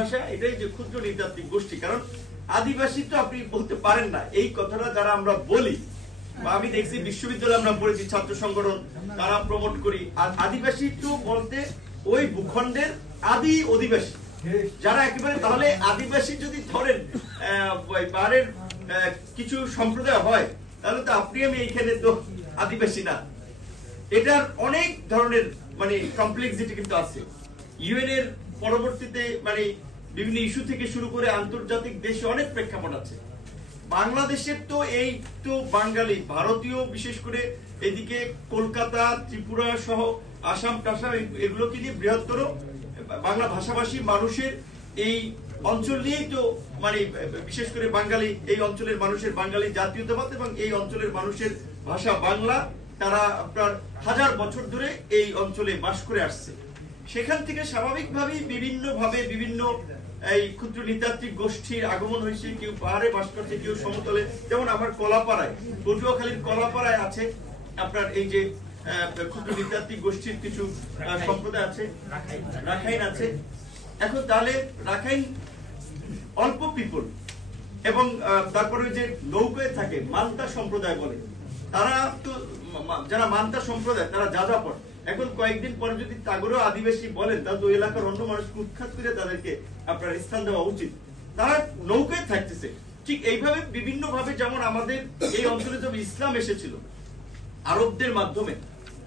পরিভাষা এটাই যে ক্ষুদ্র নৃতাত্ত্বিক গোষ্ঠী। কারণ আদিবাসী তো আপনি বলতে পারেন না, এই কথাটা যারা আমরা বলি বা আমি দেখছি বিশ্ববিদ্যালয়ে আমরা পড়েছি, ছাত্র সংগঠন তারা প্রমোট করি। আর আদিবাসী তো বলতে ওই ভূখণ্ডের আদি অধিবাসী যারা একেবারে, তাহলে আদিবাসী যদি ধরেন পাহাড়ের কিছু সম্প্রদায় হয়, তাহলে তো আপনি আমি এইখানে তো আদিবাসী না। এটার অনেক ধরনের মানে কমপ্লেক্সিটি কিন্তু আছে। ইউএন এর পরবর্তীতে মানে বিভিন্ন ইস্যু থেকে শুরু করে আন্তর্জাতিক দেশে অনেক প্রেক্ষাপট আছে। বাংলাদেশের তো এই তো বাঙালি ভারতীয়, বিশেষ করে এদিকে কলকাতা, ত্রিপুরা সহ আসাম টাসাম এগুলোকে নিয়ে বৃহত্তর বাংলা ভাষাভাষী মানুষের এই অঞ্চল নিয়েই তো মানে বিশেষ করে বাঙালি, এই অঞ্চলের মানুষের বাঙালি জাতীয়তাবাদ এবং এই অঞ্চলের মানুষের ভাষা বাংলা। তারা আপনার হাজার বছর ধরে এই অঞ্চলে বাস করে আসছে। সেখান থেকে স্বাভাবিকভাবেই বিভিন্ন এই ক্ষুদ্র নৃতাত্ত্বিক গোষ্ঠীর আগমন হয়েছে। কেউ পাহাড়ে বাস করছে, কেউ সমতলে। যেমন আমার কলাপাড়ায়, পটুয়াখালীর কলাপাড়ায় আছে আপনার এই যে ক্ষুদ্র নৃতাত্ত্বিক গোষ্ঠীর কিছু সম্প্রদায় আছে, রাখাইন আছে। এখন তাহলে রাখাইন অল্প পিপল, এবং তারপরে যে নৌকায় থাকে মান্তা সম্প্রদায় বলে, তারা তো যারা মান্তা সম্প্রদায় তারা যাযাবর। এখন কয়েকদিন পরে যদি তাগরও আদিবাসী বলেন, তাহলে ওই এলাকার অন্য মানুষকে উৎখাত করে তাদেরকে আপনার স্থান দেওয়া উচিত। তারা নৌকায় থাকতেছে। ঠিক এইভাবে বিভিন্ন ভাবে, যেমন আমাদের এই অঞ্চলে যখন ইসলাম এসেছিল আরবদের মাধ্যমে,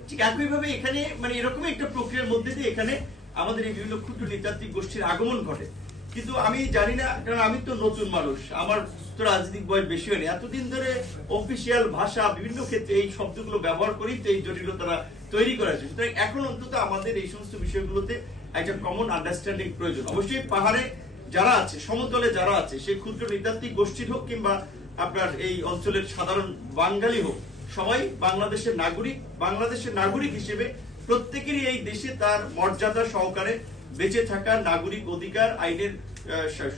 ঠিক একইভাবে এখানে মানে এরকমই একটা প্রক্রিয়ার মধ্যে দিয়ে এখানে আমাদের এই বিভিন্ন ক্ষুদ্র নৃতাত্ত্বিক গোষ্ঠীর আগমন ঘটে। কিন্তু আমি জানি না, কারণ আমি তো নতুন মানুষ, আমার তো রাজনৈতিক বয়স বেশি হয়নি। এতদিন ধরে অফিসিয়াল ভাষা বিভিন্ন ক্ষেত্রে এই শব্দগুলো ব্যবহার করি, তো এই জটিলতারা তৈরি করা হয়েছে। সুতরাং এখন অন্তত আমাদের এই সমস্ত বিষয়গুলোতে একটা কমন আন্ডারস্ট্যান্ডিং প্রয়োজন। অবশ্যই পাহাড়ে যারা আছে, সমতলে যারা আছে, সেই ক্ষুদ্র নৃতাত্ত্বিক গোষ্ঠীর হোক কিংবা আপনার এই অঞ্চলের সাধারণ বাঙালি হোক, সবাই বাংলাদেশের নাগরিক। বাংলাদেশের নাগরিক হিসেবে প্রত্যেকেরই এই দেশে তার মর্যাদা সহকারে বেঁচে থাকার নাগরিক অধিকার, আইনের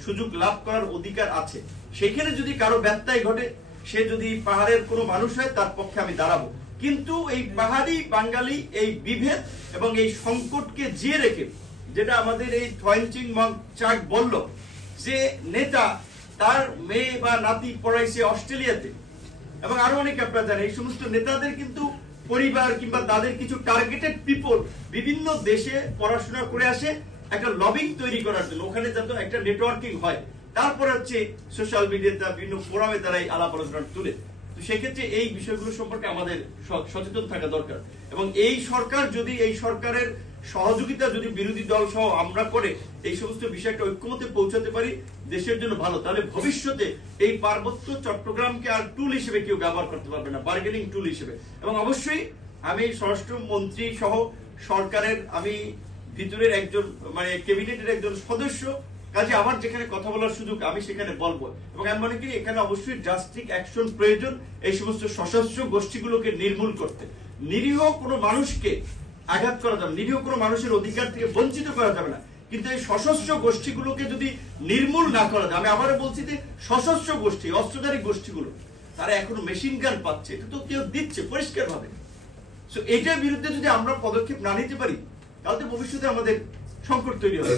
সুযোগ লাভ করার অধিকার আছে। সেখানে যদি কারো ব্যত্যয় ঘটে, সে যদি পাহাড়ের কোনো মানুষ হয়, তার পক্ষে আমি দাঁড়াবো। কিন্তু এই পাহাড়ি বাঙালি এই বিভেদ এবং এই সংকটকে জিয়ে রেখে, যেটা আমাদের এই থয়েনচিং চাক বলল, যে নেতা তার মেয়ে বা নাতি পড়াইছে অস্ট্রেলিয়াতে, এবং আরো অনেকে আপনারা জানেন, এই সমস্ত নেতাদের কিন্তু পরিবার কিংবা তাদের কিছু টার্গেটেড পিপল বিভিন্ন দেশে পড়াশোনা করে আসে একটা লবিং তৈরি করার জন্য, ওখানে যাতে একটা নেটওয়ার্কিং হয়। তারপর হচ্ছে সোশ্যাল মিডিয়াতে বিভিন্ন ফোরামে তারা এই আলাপ আলোচনা তুলে। তো সেক্ষেত্রে এই বিষয়গুলো সম্পর্কে আমাদের সচেতন থাকা দরকার। এবং এই সরকার যদি, এই সরকারের সহযোগিতা যদি বিরোধী দল সহ আমরা করে এই সমস্ত বিষয়টা ঐক্যমতে পৌঁছাতে পারি, দেশের জন্য ভালো। তাহলে ভবিষ্যতে এই পার্বত্য চট্টগ্রামকে আর টুল হিসেবে কেউ ব্যবহার করতে পারবে না, বার্গেনিং টুল হিসেবে। এবং অবশ্যই আমি স্বরাষ্ট্র মন্ত্রী সহ সরকারের আমি ভিতরের একজন মানে ক্যাবিনেটের একজন সদস্য, কাজে আমার যেখানে কথা বলার সুযোগ আমি সেখানে বলবো। এবং আমি মনে করি এখানে অবশ্যই ড্রাস্টিক অ্যাকশন প্রয়োজন এই সমস্ত সশস্ত্র গোষ্ঠীগুলোকে নির্মূল করতে। নিরীহ কোনো মানুষকে আঘাত করা যাবে, নিরীহ কোনো মানুষের অধিকার থেকে বঞ্চিত করা যাবে না। কিন্তু এই সশস্ত্র গোষ্ঠীগুলোকে যদি নির্মূল না করা যায়, আমি আবারও বলছি যে সশস্ত্র গোষ্ঠী, অস্ত্রধারী গোষ্ঠীগুলো, তারা এখনো মেশিন গান পাচ্ছে, এটা তো কেউ দিচ্ছে পরিষ্কার ভাবে। এটার বিরুদ্ধে যদি আমরা পদক্ষেপ না নিতে পারি, তাহলে ভবিষ্যতে আমাদের সংকট তৈরি হবে।